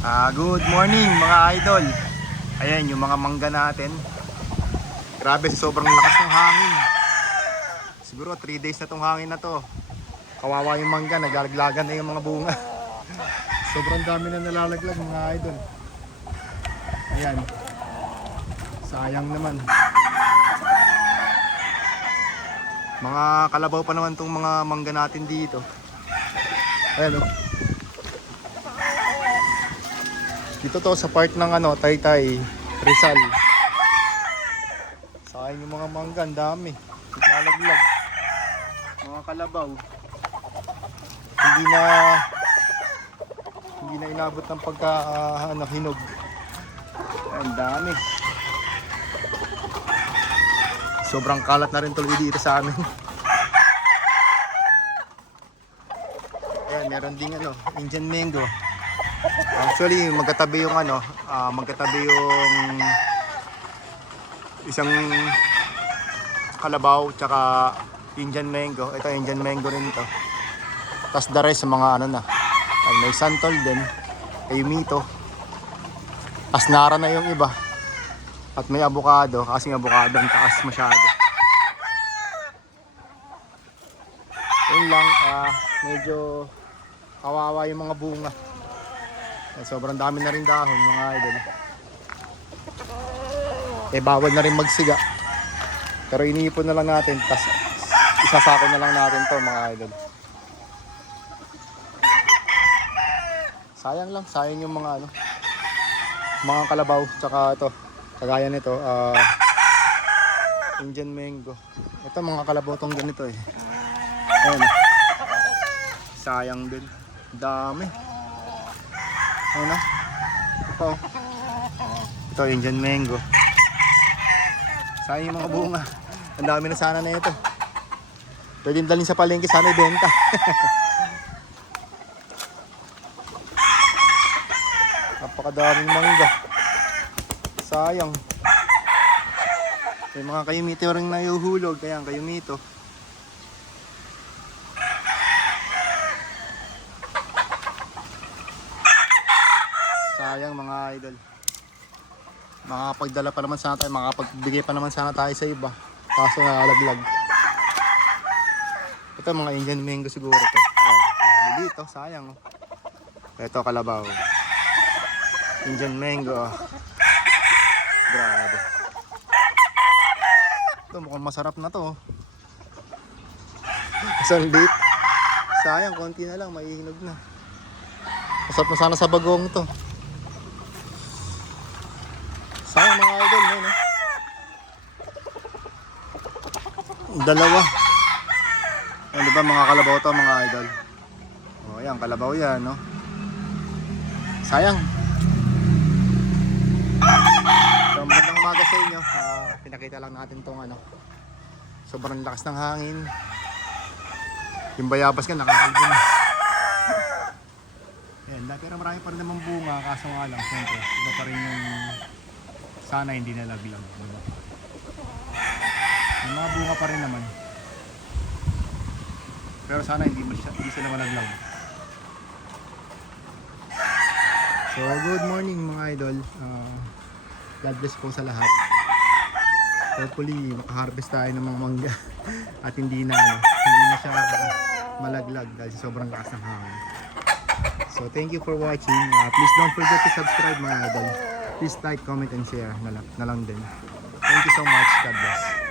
Good morning mga idol. Ayan yung mga mangga natin. Grabe, sobrang lakas ng hangin. Siguro 3 days na tong hangin na to. Kawawa yung mangga, naglalaglagan na yung mga bunga. Sobrang dami na nalalaglag mga idol. Ayan. Sayang naman. Mga kalabaw pa naman tong mga mangga natin dito. Ayan o. Dito to sa part ng Taytay, Rizal. Sayang yung mga mangga, ang dami. Naglalaglag. Mga kalabaw. Hindi na inabot ng pagka hinog. Ang dami. Sobrang kalat na rin tuloy dito sa amin. Ayan, meron ding Indian mango. Actually, magkatabi yung isang kalabaw tsaka Indian mango. Ito Indian mango rin to. Tapos the rest mga ay may santol din, mito. Asnara na yung iba. At may avocado, kasi yung avocado ang taas masyado. Yun lang, medyo kawawa yung mga bunga. Sobrang dami na rin dahon mga idol. Bawal na rin magsiga. Pero iniipon na lang natin, tas isasako na lang natin to mga idol. Sayang lang, sayang yung mga mga kalabaw, tsaka ito, kagaya nito, Indian mango. Ito mga kalabaw tong ganito Ayan. Sayang din. Dami. Ayan Ito Indian mango. Sayang yung mga bunga. Ang dami na sana na ito. Pwedeng dalhin sa palengke, sana ibenta. Napakadaming mangga. Sayang. May mga kayumito rin nayuhulog. Kaya kayumito. Sayang mga idol. Makakapagdala pa naman sana tayo. Makakapagbigay pa naman sana tayo sa iba. Kaso nalalaglag. Ito mga Indian mango siguro to. Dito, sayang. Ito kalabaw. Indian mango. Grabe. Ito mukhang masarap na to. Isang lit. Sayang, konti na lang, maihinog na. Masarap na sana sa bagong to. Sayang mga idol, dalawa. Ayan, diba mga kalabaw to mga idol? Ayan, kalabaw yan, no? Sayang. So, magandang umaga sa inyo. Pinakita lang natin tong sobrang lakas ng hangin. Yung bayabas ka nakakalbo na. Ayan, pero marami pa rin naman bunga. Kaso nga lang, siyempre, iba pa rin yung sana hindi nalaglag. Diba? Yung mga bunga pa rin naman. Pero sana hindi sila malaglag. So good morning mga idol. God bless po sa lahat. Hopefully makaharvest tayo ng mga mangga at hindi na siya malaglag dahil sobrang lakas ng hangin. So thank you for watching. Please don't forget to subscribe mga idol. Please like, comment and share na lang din. Thank you so much. God bless.